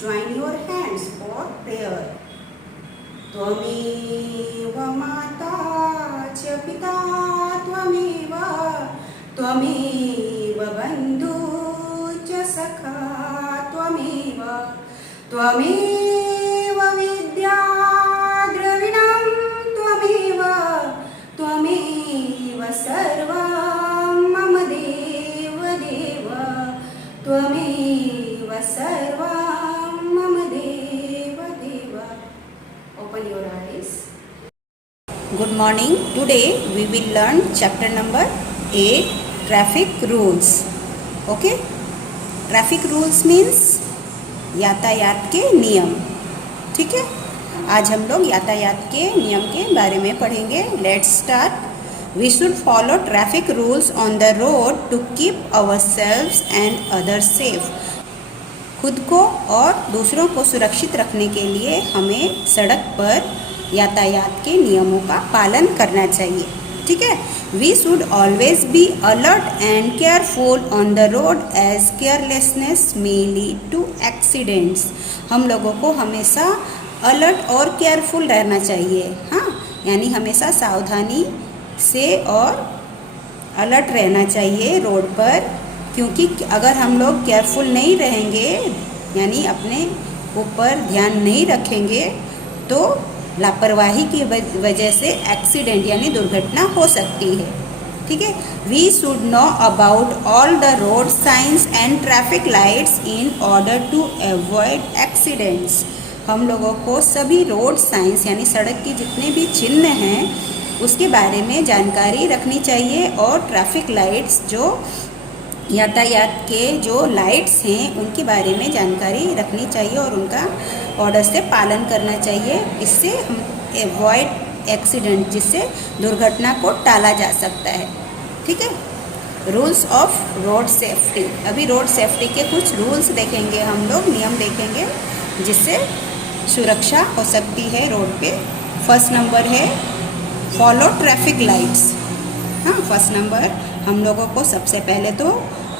Join your hands for prayer. त्वमेव माता च पिता त्वमेव त्वमेव बन्धु च सखा त्वमेव त्वमेव विद्या द्रविणं त्वमेव त्वमेव सर्वं मम देव देव त्वमेव सर्वं मम देव देव. Open your eyes. Good morning. Today we will learn chapter number 8, traffic rules. Okay? Traffic rules means यातायात के नियम. ठीक है, आज हम लोग यातायात के नियम के बारे में पढ़ेंगे. Let's start. We should follow traffic rules on the road to keep ourselves and others safe. खुद को और दूसरों को सुरक्षित रखने के लिए हमें सड़क पर यातायात के नियमों का पालन करना चाहिए. ठीक है. We should always be alert and careful on the road as carelessness may lead to accidents. हम लोगों को हमेशा अलर्ट और केयरफुल रहना चाहिए. हाँ, यानी हमेशा सावधानी से और अलर्ट रहना चाहिए रोड पर, क्योंकि अगर हम लोग केयरफुल नहीं रहेंगे यानी अपने ऊपर ध्यान नहीं रखेंगे तो लापरवाही की वजह से एक्सीडेंट यानी दुर्घटना हो सकती है. ठीक है. We should know about all the road signs and traffic lights in order to avoid accidents. हम लोगों को सभी रोड साइंस यानी सड़क के जितने भी चिन्ह हैं उसके बारे में जानकारी रखनी चाहिए और ट्रैफिक लाइट्स जो यातायात के जो लाइट्स हैं उनके बारे में जानकारी रखनी चाहिए और उनका ऑर्डर से पालन करना चाहिए. इससे हम अवॉइड एक्सीडेंट जिससे दुर्घटना को टाला जा सकता है. ठीक है. Rules of road safety. अभी रोड सेफ्टी के कुछ रूल्स देखेंगे हम लोग, नियम देखेंगे जिससे सुरक्षा हो सकती है रोड पे. फर्स्ट नंबर है फॉलो ट्रैफिक लाइट्स. हाँ, फर्स्ट नंबर हम लोगों को सबसे पहले तो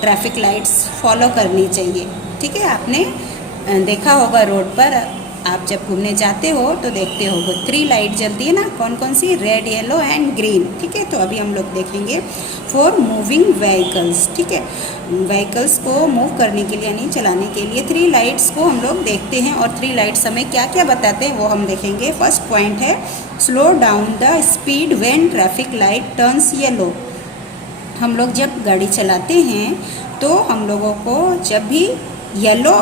ट्रैफिक लाइट्स फॉलो करनी चाहिए. ठीक है. आपने देखा होगा रोड पर आप जब घूमने जाते हो तो देखते हो 3 लाइट जलती है ना. कौन कौन सी? Red, yellow and green. ठीक है. तो अभी हम लोग देखेंगे फॉर मूविंग व्हीकल्स. ठीक है. व्हीकल्स को मूव करने के लिए यानी चलाने के लिए 3 लाइट्स को हम लोग देखते हैं और 3 लाइट्स हमें क्या क्या बताते हैं वो हम देखेंगे. फर्स्ट पॉइंट है slow down the speed when traffic light turns yellow. हम लोग जब गाड़ी चलाते हैं तो हम लोगों को जब भी येलो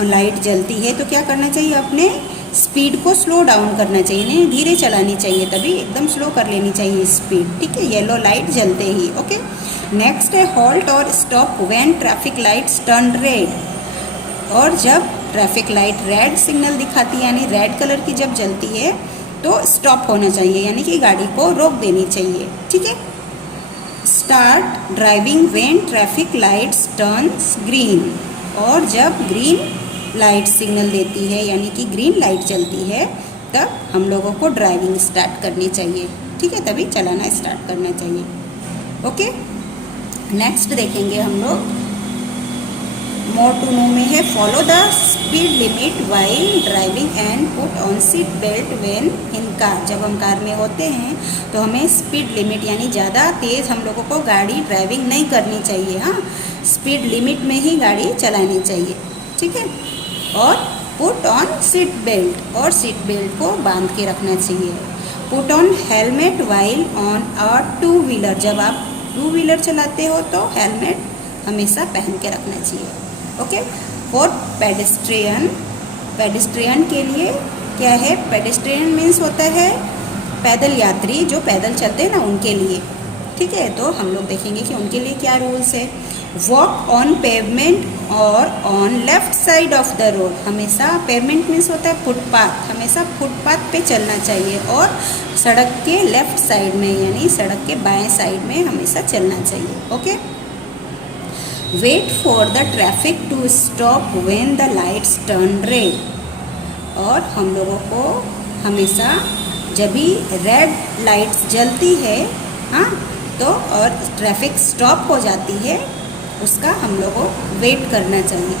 लाइट जलती है तो क्या करना चाहिए? अपने स्पीड को स्लो डाउन करना चाहिए, नहीं धीरे चलानी चाहिए, तभी एकदम स्लो कर लेनी चाहिए स्पीड. ठीक है. येलो लाइट जलते ही. ओके. नेक्स्ट है हॉल्ट और stop when traffic lights turn red. और जब ट्रैफिक लाइट रेड सिग्नल दिखाती है यानी रेड कलर की जब जलती है तो स्टॉप होना चाहिए यानी कि गाड़ी को रोक देनी चाहिए. ठीक है. Start driving when traffic lights turns green. और जब ग्रीन लाइट सिग्नल देती है यानी कि ग्रीन लाइट चलती है तब हम लोगों को ड्राइविंग स्टार्ट करनी चाहिए. ठीक है. तभी चलाना स्टार्ट करना चाहिए. ओके. नेक्स्ट देखेंगे हम लोग मोर टू नो में है follow the speed limit while driving and put on seat belt when in car. जब हम कार में होते हैं तो हमें स्पीड लिमिट यानी ज़्यादा तेज़ हम लोगों को गाड़ी ड्राइविंग नहीं करनी चाहिए. हाँ, स्पीड लिमिट में ही गाड़ी चलानी चाहिए. ठीक है. और पुट ऑन सीट बेल्ट और सीट बेल्ट को बांध के रखना चाहिए. Put on helmet while on a 2 wheeler. जब आप 2 व्हीलर चलाते हो तो हेलमेट हमेशा पहन के रखना चाहिए. ओके. For pedestrian. पेडेस्ट्रियन के लिए क्या है? पेडेस्ट्रियन मीन्स होता है पैदल यात्री जो पैदल चलते हैं ना उनके लिए. ठीक है. तो हम लोग देखेंगे कि उनके लिए क्या रूल्स है. वॉक ऑन पेवमेंट और on left side of the road. हमेशा पेवमेंट मीन्स होता है फुटपाथ. हमेशा फुटपाथ पे चलना चाहिए और सड़क के लेफ्ट साइड में यानी सड़क के बाएं साइड में हमेशा चलना चाहिए. Okay. Wait for the traffic to stop when the lights turn red. और हम लोगों को हमेशा जब भी रेड लाइट्स जलती है हाँ तो और ट्रैफिक स्टॉप हो जाती है उसका हम लोगों को वेट करना चाहिए.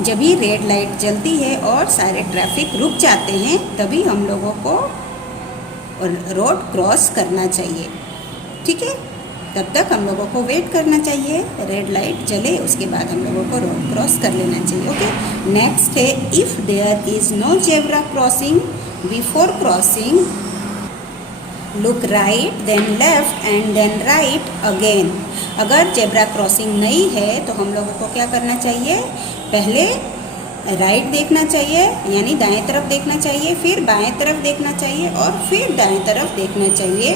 जब भी रेड लाइट जलती है और सारे ट्रैफिक रुक जाते हैं तभी हम लोगों को रोड क्रॉस करना चाहिए, ठीक है। तब तक हम लोगों को वेट करना चाहिए, रेड लाइट जले उसके बाद हम लोगों को रोड क्रॉस कर लेना चाहिए, ओके। नेक्स्ट है, if there is no zebra crossing before crossing look right then left and then right again. अगर जेब्रा क्रॉसिंग नहीं है तो हम लोगों को क्या करना चाहिए, पहले राइट देखना चाहिए यानी दाएं तरफ देखना चाहिए, फिर बाएं तरफ देखना चाहिए और फिर दाएं तरफ देखना चाहिए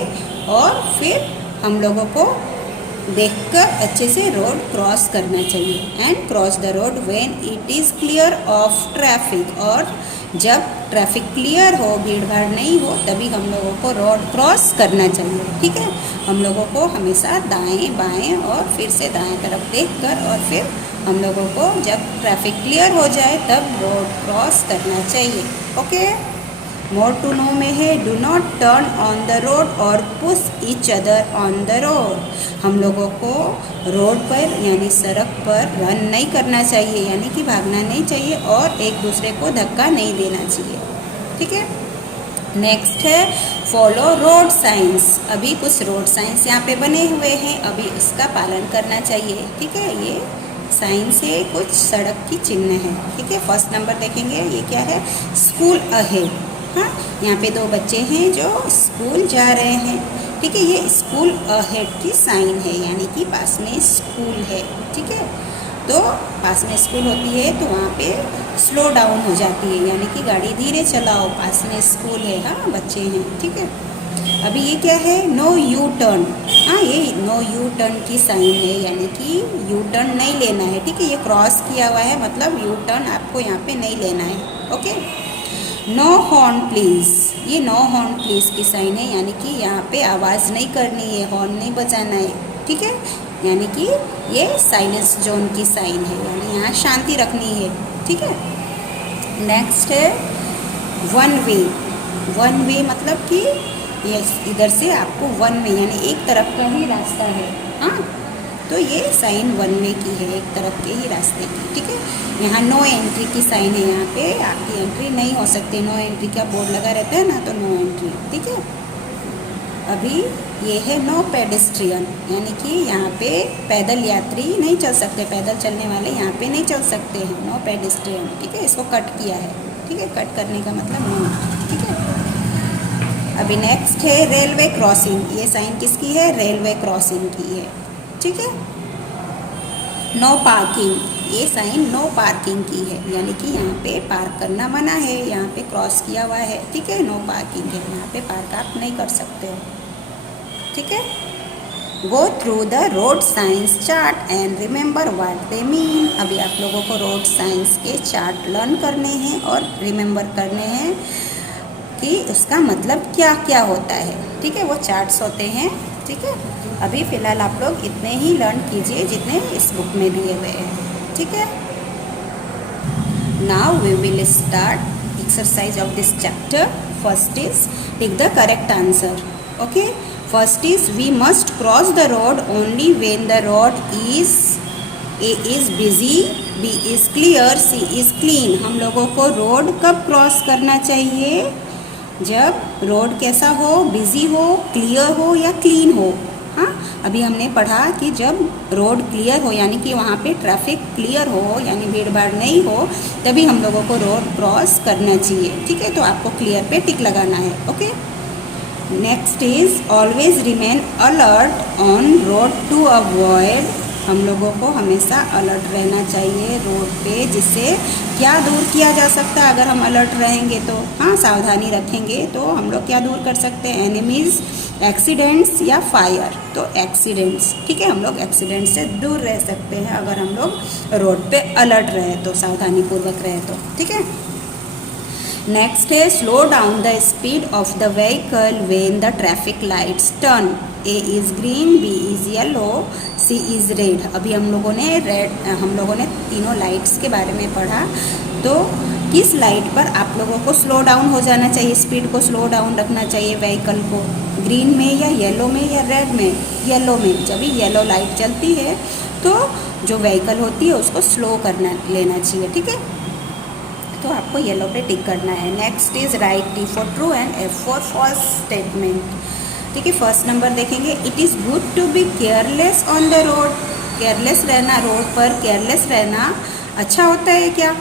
और फिर हम लोगों को देखकर अच्छे से रोड क्रॉस करना चाहिए। And cross the road when it is clear of traffic, और जब ट्रैफिक क्लियर हो, भीड़ भाड़ नहीं हो, तभी हम लोगों को रोड क्रॉस करना चाहिए, ठीक है। हम लोगों को हमेशा दाएं बाएं और फिर से दाएं तरफ देखकर और फिर हम लोगों को जब ट्रैफिक क्लियर हो जाए तब रोड क्रॉस करना चाहिए, ओके। मोर टू नो में है, do not turn on the road और push each other on the road. हम लोगों को रोड पर यानी सड़क पर रन नहीं करना चाहिए यानी कि भागना नहीं चाहिए और एक दूसरे को धक्का नहीं देना चाहिए, ठीक है। नेक्स्ट है, फॉलो रोड साइंस। अभी कुछ रोड साइंस यहाँ पे बने हुए हैं, अभी इसका पालन करना चाहिए, ठीक है। ये साइन से कुछ सड़क की चिन्ह है, ठीक है। फर्स्ट नंबर देखेंगे, ये क्या है, स्कूल अहेड। हाँ, यहाँ पे दो बच्चे हैं जो स्कूल जा रहे हैं, ठीक है। ये स्कूल अहेड की साइन है यानी कि पास में स्कूल है, ठीक है। तो पास में स्कूल होती है तो वहाँ पे स्लो डाउन हो जाती है यानी कि गाड़ी धीरे चलाओ, पास में स्कूल है, हाँ बच्चे हैं, ठीक है। अभी ये क्या है, नो यू टर्न। हाँ, ये नो यू टर्न की साइन है यानी कि यू टर्न नहीं लेना है, ठीक है। ये क्रॉस किया हुआ है मतलब यू टर्न आपको यहाँ पे नहीं लेना है, ओके। नो हॉर्न प्लीज़, ये नो हॉर्न प्लीज़ की साइन है यानी कि यहाँ पे आवाज़ नहीं करनी है, हॉर्न नहीं बजाना है, ठीक है। यानी कि ये साइलेंस जोन की साइन है यानी यहाँ शांति रखनी है, ठीक है। नेक्स्ट है वन वे। वन वे मतलब कि ये इधर से आपको वन वे यानी एक तरफ का ही रास्ता है, हाँ। तो ये साइन वन वे की है, एक तरफ के ही रास्ते की, ठीक है। यहाँ नो एंट्री की साइन है, यहाँ पे आपकी एंट्री नहीं हो सकती, नो एंट्री का बोर्ड लगा रहता है ना, तो नो एंट्री, ठीक है। अभी ये है नो पेडेस्ट्रियन यानी कि यहाँ पे पैदल यात्री नहीं चल सकते, पैदल चलने वाले यहाँ पे नहीं चल सकते हैं, नो पेडेस्ट्रियन, ठीक है। इसको कट किया है, ठीक है, कट करने का मतलब नो, ठीक है। अभी नेक्स्ट है रेलवे क्रॉसिंग। ये साइन किसकी है, रेलवे क्रॉसिंग की है, ठीक है। नो पार्किंग, ये साइन नो पार्किंग की है यानी कि यहाँ पे पार्क करना मना है, यहाँ पे क्रॉस किया हुआ है, ठीक है। नो पार्किंग है, यहाँ पे पार्क आप नहीं कर सकते हो, ठीक है। Go through the road science chart and remember what they mean. अभी आप लोगों को रोड साइंस के चार्ट लर्न करने हैं और रिमेंबर करने हैं कि उसका मतलब क्या क्या होता है, ठीक है। वो चार्ट्स होते हैं, ठीक है। अभी फ़िलहाल आप लोग इतने ही लर्न कीजिए जितने इस बुक में दिए हुए हैं, ठीक है। Now we will start exercise of this chapter. First is tick the correct answer, okay. First is we must cross the road only when the road is A is busy, B is clear, C is clean. हम लोगों को road कब cross करना चाहिए, जब road कैसा हो, busy हो, क्लियर हो या क्लीन हो, हाँ। अभी हमने पढ़ा कि जब रोड क्लियर हो यानी कि वहाँ पे ट्रैफिक क्लियर हो यानी भीड़ भाड़ नहीं हो, तभी हम लोगों को रोड क्रॉस करना चाहिए, ठीक है। तो आपको क्लियर पे टिक लगाना है, okay. Next is always remain alert on road to avoid. हम लोगों को हमेशा अलर्ट रहना चाहिए रोड पे, जिससे क्या दूर किया जा सकता है अगर हम अलर्ट रहेंगे तो, हाँ, सावधानी रखेंगे तो हम लोग क्या दूर कर सकते हैं, एनिमीज़, एक्सीडेंट्स या फायर। तो एक्सीडेंट्स, ठीक है, हम लोग एक्सीडेंट से दूर रह सकते हैं अगर हम लोग रोड पे अलर्ट रहे तो, सावधानी पूर्वक रहे तो, ठीक है। नेक्स्ट है slow down the speed of the vehicle when the traffic lights turn. A is green, B is yellow, C is red. अभी हम लोगों ने तीनों लाइट्स के बारे में पढ़ा। तो किस लाइट पर आप लोगों को स्लो डाउन हो जाना चाहिए, स्पीड को स्लो डाउन रखना चाहिए व्हीकल को, ग्रीन में या येलो में या रेड में, येलो में। जब भी येलो लाइट जलती है तो जो व्हीकल होती है उसको स्लो करना लेना चाहिए, ठीक है। तो आपको येलो पे टिक करना है। Next is write T for true and F for false statement, ठीक है। फर्स्ट नंबर देखेंगे, it is good to be careless on the road. Careless रहना, रोड पर केयरलेस रहना अच्छा होता है क्या?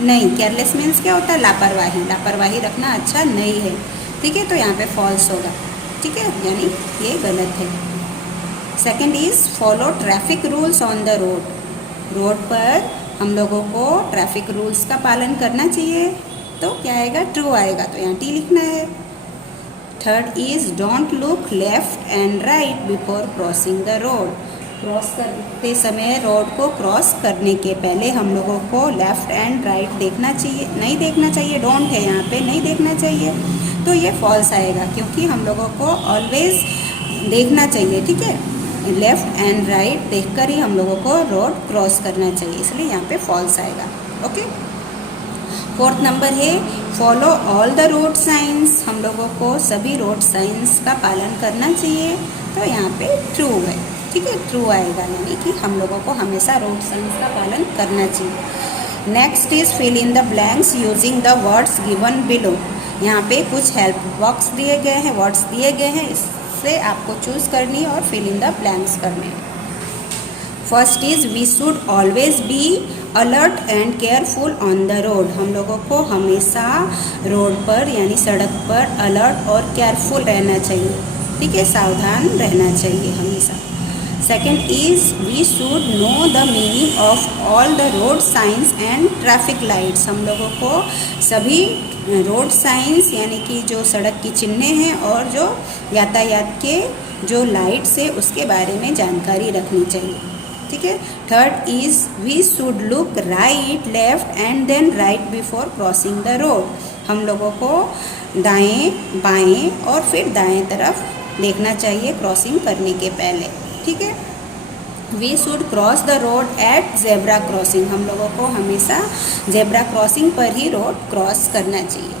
नहीं। केयरलेस मीन्स क्या होता है? लापरवाही। लापरवाही रखना अच्छा नहीं है, ठीक है। तो यहाँ पे फॉल्स होगा, ठीक है, यानी ये गलत है। Second is follow traffic rules on the road. Road पर हम लोगों को ट्रैफिक रूल्स का पालन करना चाहिए, तो क्या आएगा? ट्रू आएगा, तो यहाँ टी लिखना है। Third is don't look left and right before crossing the road. Cross करते समय, रोड को क्रॉस करने के पहले हम लोगों को लेफ़्ट एंड राइट देखना चाहिए, नहीं देखना चाहिए। डोंट है यहाँ पे, नहीं देखना चाहिए, तो ये फॉल्स आएगा, क्योंकि हम लोगों को ऑलवेज देखना चाहिए, ठीक है। लेफ़्ट एंड राइट देखकर ही हम लोगों को रोड क्रॉस करना चाहिए, इसलिए यहाँ पे फॉल्स आएगा, ओके। फोर्थ नंबर है follow all the road science. हम लोगों को सभी रोड साइंस का पालन करना चाहिए, तो यहाँ पे ट्रू है, ठीक है, ट्रू आएगा, यानी कि हम लोगों को हमेशा रोड साइंस का पालन करना चाहिए। Next is fill in the blanks using the words given below. यहाँ पे कुछ हेल्प बॉक्स दिए गए हैं, वर्ड्स दिए गए हैं, इससे आपको चूज़ करनी और फिल इन द ब्लैंक्स करने। First is we should always be alert and careful on the road. हम लोगों को हमेशा रोड पर यानी सड़क पर अलर्ट और केयरफुल रहना चाहिए, ठीक है, सावधान रहना चाहिए हमेशा। Second is we should know the meaning of all the road signs and traffic lights. हम लोगों को सभी रोड साइंस यानी कि जो सड़क की चिन्हें हैं और जो यातायात के जो लाइट्स है उसके बारे में जानकारी रखनी चाहिए, ठीक है। Third is we should look right, left and then right before crossing the road. हम लोगों को दाएं, बाएं और फिर दाएं तरफ देखना चाहिए क्रॉसिंग करने के पहले, ठीक है। We should cross the road at zebra crossing. हम लोगों को हमेशा जेब्रा क्रॉसिंग पर ही रोड क्रॉस करना चाहिए,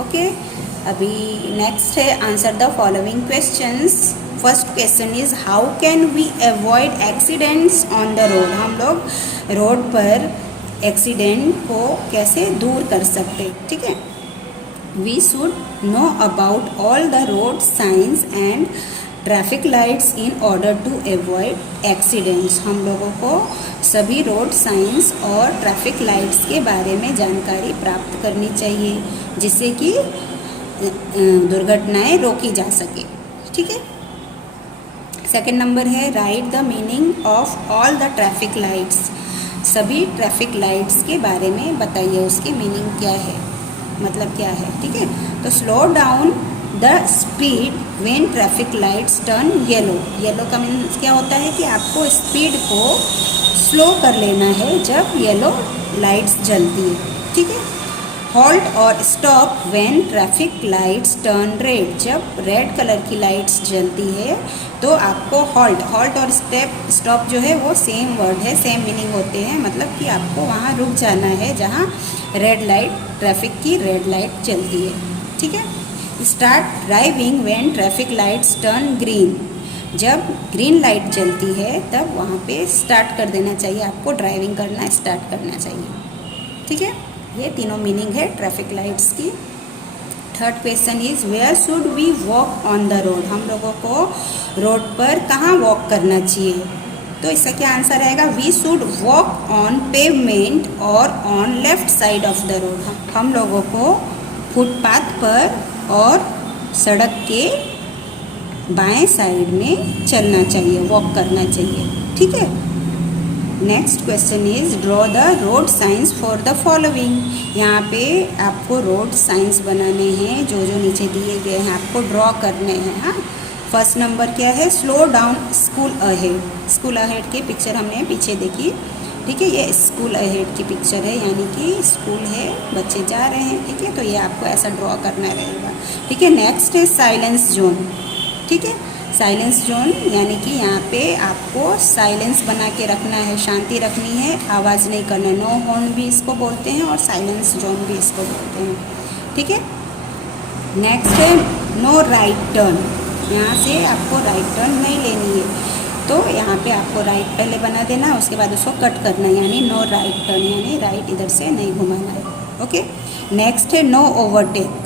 ओके। अभी नेक्स्ट है answer the following questions. First question is how can we avoid accidents on the road. हम लोग रोड पर एक्सीडेंट को कैसे दूर कर सकते, ठीक है। We should know about all the road signs and traffic lights in order to avoid accidents. हम लोगों को सभी रोड साइंस और ट्रैफिक लाइट्स के बारे में जानकारी प्राप्त करनी चाहिए, जिससे कि दुर्घटनाएं रोकी जा सके, ठीक है। सेकेंड नंबर है right the meaning of all the traffic lights. सभी ट्रैफिक लाइट्स के बारे में बताइए, उसकी मीनिंग क्या है, मतलब क्या है, ठीक है। तो slow down the speed when traffic lights turn yellow. Yellow का मीन्स क्या होता है कि आपको स्पीड को स्लो कर लेना है जब येलो लाइट्स जलती है, ठीक है। हॉल्ट और stop when traffic lights turn red. जब रेड कलर की लाइट्स जलती है तो आपको हॉल्ट और स्टॉप जो है वो सेम वर्ड है, सेम मीनिंग होते हैं, मतलब कि आपको वहाँ रुक जाना है जहाँ रेड लाइट, ट्रैफिक की रेड लाइट जलती है, ठीक है। Start driving when traffic lights turn green. जब ग्रीन लाइट जलती है तब वहाँ पे स्टार्ट कर देना चाहिए, आपको ड्राइविंग करना स्टार्ट करना चाहिए, ठीक है। ये तीनों मीनिंग है ट्रैफिक लाइट्स की। Third question is where should we walk on the road. हम लोगों को रोड पर कहाँ वॉक करना चाहिए, तो इसका क्या आंसर आएगा? We should walk on pavement और on left side of the road. हम लोगों को फुटपाथ पर और सड़क के बाएं साइड में चलना चाहिए, वॉक करना चाहिए, ठीक है। Next question is draw the road science for the following. यहाँ पे आपको रोड साइंस बनाने हैं, जो जो नीचे दिए गए हैं आपको ड्रॉ करने हैं, हाँ। फर्स्ट नंबर क्या है? Slow down school ahead. School ahead की पिक्चर हमने पीछे देखी, ठीक है। ये स्कूल अहेड की पिक्चर है, यानी कि स्कूल है, बच्चे जा रहे हैं, ठीक है। तो ये आपको ऐसा ड्रॉ करना रहेगा, ठीक है। नेक्स्ट है साइलेंस जोन, ठीक है। साइलेंस जोन यानी कि यहाँ पे आपको साइलेंस बना के रखना है, शांति रखनी है, आवाज़ नहीं करना। नो हॉर्न भी इसको बोलते हैं और साइलेंस जोन भी इसको बोलते हैं, ठीक है। नेक्स्ट है नो राइट टर्न। यहाँ से आपको राइट टर्न नहीं लेनी है। तो यहाँ पे आपको राइट पहले बना देना है, उसके बाद उसको कट करना है, यानी नो राइट टर्न, यानी राइट इधर से नहीं घुमाना है। ओके, नेक्स्ट है नो ओवरटेक।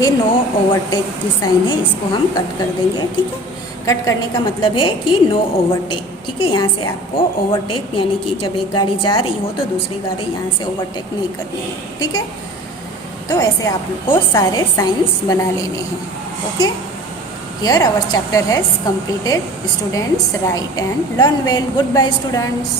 ये नो ओवरटेक की साइन है, इसको हम कट कर देंगे। ठीक है, कट करने का मतलब है कि नो ओवरटेक। ठीक है, यहाँ से आपको ओवरटेक यानी कि जब एक गाड़ी जा रही हो तो दूसरी गाड़ी यहाँ से ओवरटेक नहीं करनी है। ठीक है, तो ऐसे आपको सारे साइंस बना लेने हैं। Okay, here our chapter has completed. Students, write and learn well. Goodbye students.